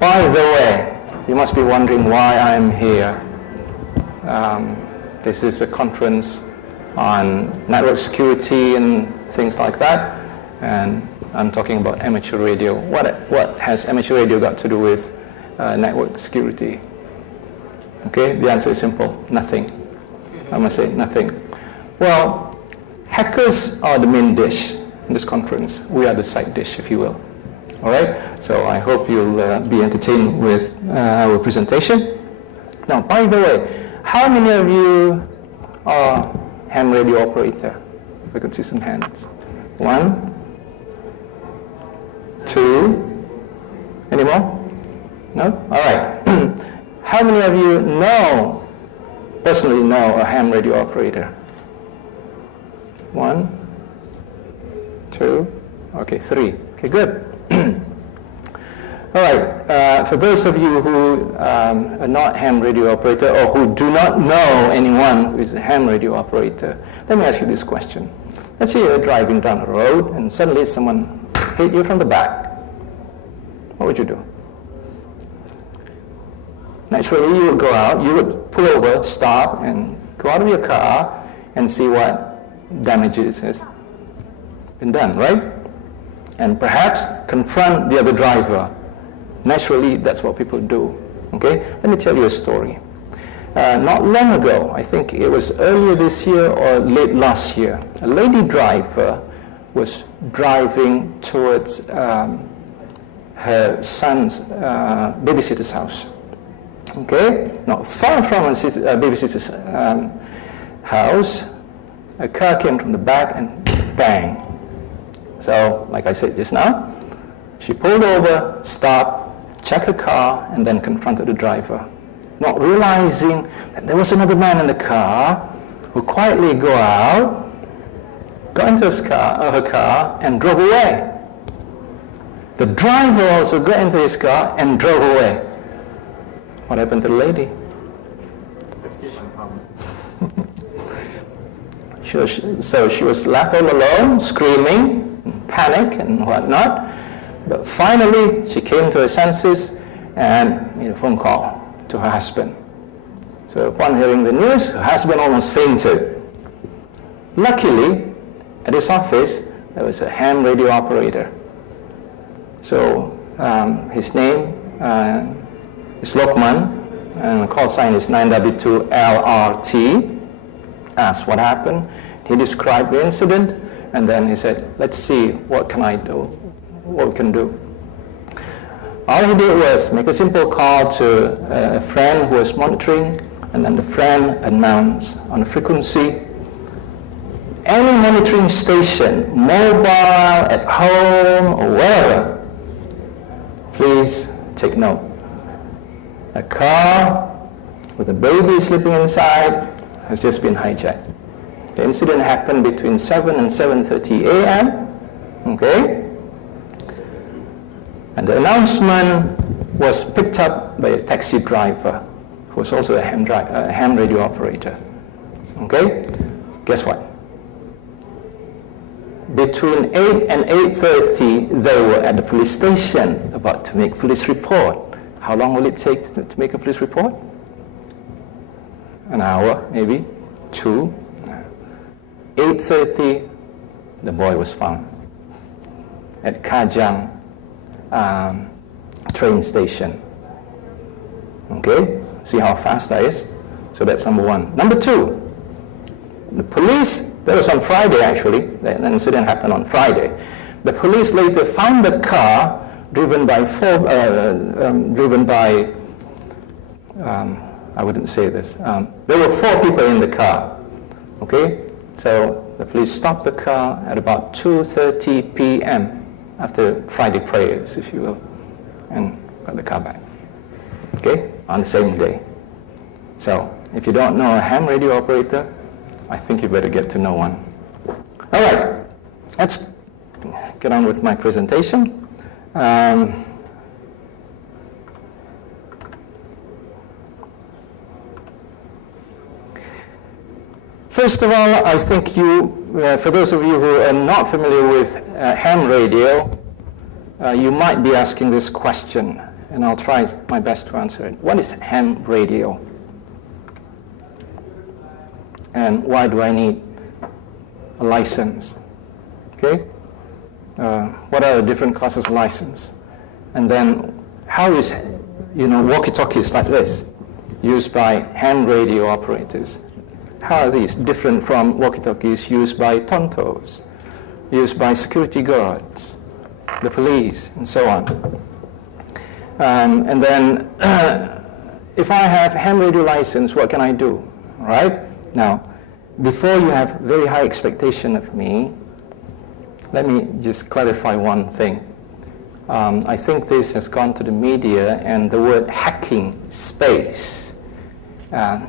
By the way, you must be wondering why I'm here. This is a conference on network security and things like that, and I'm talking about amateur radio. What has amateur radio got to do with network security? Okay, the answer is simple: nothing. I must say nothing. Well, hackers are the main dish in this conference. We are the side dish, if you will. All right, so I hope you'll be entertained with our presentation. Now, by the way, how many of you are ham radio operator? If I could see some hands. 1, 2, any more? No? All right. How many of you personally know a ham radio operator? 1, 2, okay, 3. Okay, good. All right, for those of you who are not ham radio operator or who do not know anyone who is a ham radio operator, let me ask you this question. Let's say you're driving down the road and suddenly someone hit you from the back. What would you do? Naturally, you would go out, you would pull over, stop, and go out of your car and see what damages has been done, right? And perhaps confront the other driver. Naturally, that's what people do. Okay? Let me tell you a story. Not long ago, I think it was earlier this year or late last year, a lady driver was driving towards her son's babysitter's house. Okay? Not far from her babysitter's house, a car came from the back and bang. So, like I said just now, she pulled over, stopped, checked her car, and then confronted the driver, not realizing that there was another man in the car who quietly got into her car, and drove away. The driver also got into his car and drove away. What happened to the lady? So she was left all alone, screaming, panic and whatnot. But finally, she came to her senses and made a phone call to her husband. So upon hearing the news, her husband almost fainted. Luckily, at his office, there was a ham radio operator. So his name is Lokman, and the call sign is 9W2LRT. Asked what happened. He described the incident, and then he said, let's see, what can I do, what we can do. All he did was make a simple call to a friend who was monitoring, and then the friend announced on the frequency, any monitoring station, mobile, at home, or wherever, please take note. A car with a baby sleeping inside has just been hijacked. The incident happened between 7 and 7:30 a.m. Okay? And the announcement was picked up by a taxi driver who was also a ham radio operator. Okay? Guess what? Between 8 and 8:30, they were at the police station about to make police report. How long will it take to make a police report? An hour, maybe, 2. 8:30, the boy was found at Kajang train station. Okay, see how fast that is? So that's number one. Number two, the police, that was on Friday actually, the incident happened on Friday. The police later found the car driven by I wouldn't say this. There were 4 people in the car. Okay, so the police stopped the car at about 2:30 p.m. after Friday prayers, if you will, and got the car back. Okay, on the same day. So if you don't know a ham radio operator, I think you better get to know one. All right, let's get on with my presentation. First of all, I think for those of you who are not familiar with ham radio, you might be asking this question. and I'll try my best to answer it. What is ham radio? And why do I need a license? Okay? What are the different classes of license? And then how is, walkie-talkies like this used by ham radio operators? How are these different from walkie-talkies used by tontos, used by security guards, the police, and so on? And then if I have ham radio license, what can I do? All right? Now, before you have very high expectation of me, let me just clarify one thing. I think this has gone to the media, and the word hacking space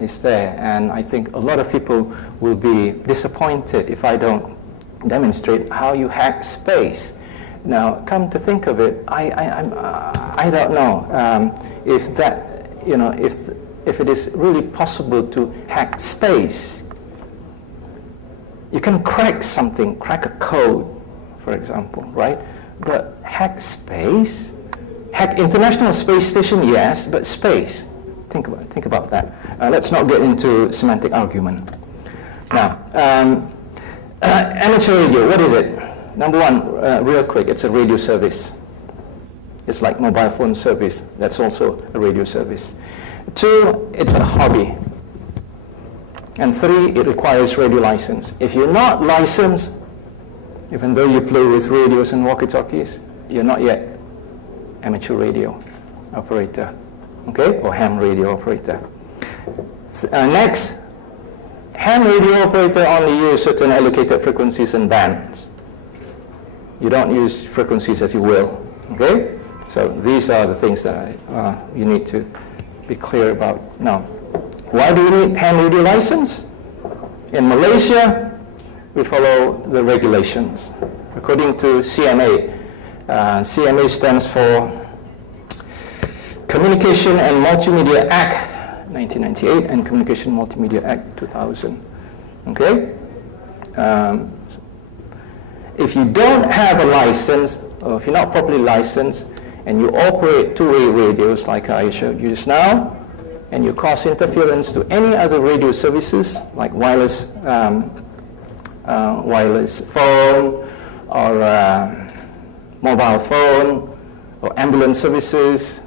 is there. And I think a lot of people will be disappointed if I don't demonstrate how you hack space. Now, come to think of it, I don't know if that, if it is really possible to hack space. You can crack something, crack a code, for example, right? But hack space? Hack International Space Station, yes, but space. Think about that. Let's not get into semantic argument. Now, amateur radio, what is it? Number one, real quick, it's a radio service. It's like mobile phone service. That's also a radio service. Two, it's a hobby. And three, it requires radio license. If you're not licensed, even though you play with radios and walkie-talkies, you're not yet amateur radio operator, okay? Or ham radio operator. Next, ham radio operator only use certain allocated frequencies and bands. You don't use frequencies as you will, okay? So these are the things that you need to be clear about. Now, why do you need ham radio license? In Malaysia, we follow the regulations. According to CMA, CMA stands for Communication and Multimedia Act 1998 and Communication Multimedia Act 2000. Okay? If you don't have a license, or if you're not properly licensed, and you operate two-way radios like I showed you just now, and you cause interference to any other radio services like wireless phone or mobile phone or ambulance services,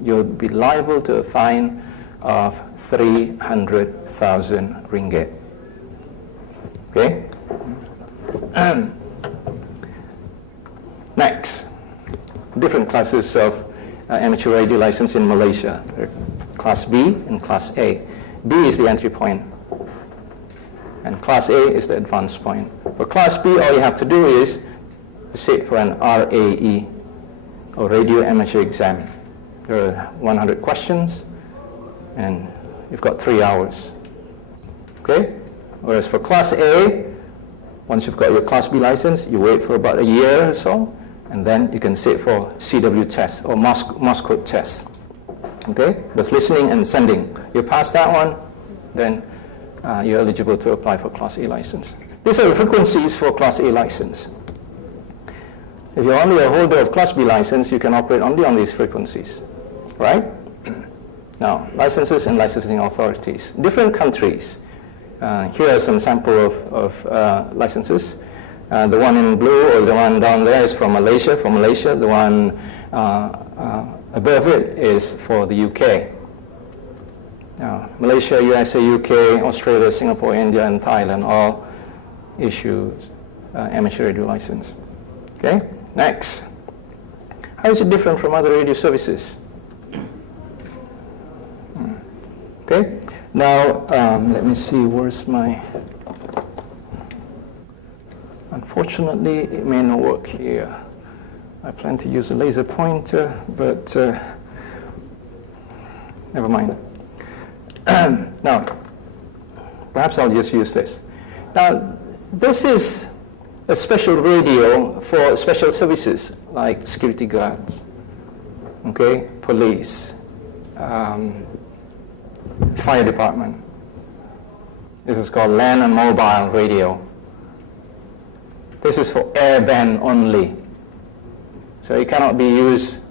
you'll be liable to a fine of 300,000 ringgit. Okay? Next, different classes of amateur radio license in Malaysia. Class B and Class A. B is the entry point, and Class A is the advanced point. For Class B, all you have to do is sit for an RAE, or Radio Amateur Exam. There are 100 questions, and you've got 3 hours. Okay? Whereas for Class A, once you've got your Class B license, you wait for about a year or so, and then you can sit for CW test or Morse code test. Okay? Both listening and sending. You pass that one, then you're eligible to apply for Class A license. These are the frequencies for Class A license. If you're only a holder of Class B license, you can operate only on these frequencies, right? Now, licenses and licensing authorities. Different countries. Here are some sample of licenses. The one in blue, or the one down there, is from Malaysia. For Malaysia, the one above it is for the UK. Malaysia, USA, UK, Australia, Singapore, India, and Thailand all issue amateur radio license. Okay, next. How is it different from other radio services? Okay, now let me see, where's my... Unfortunately, it may not work here. I plan to use a laser pointer, but never mind. Now, perhaps I'll just use this. Now, this is a special radio for special services like security guards, okay, police, fire department. This is called land and mobile radio. This is for airband only. So it cannot be used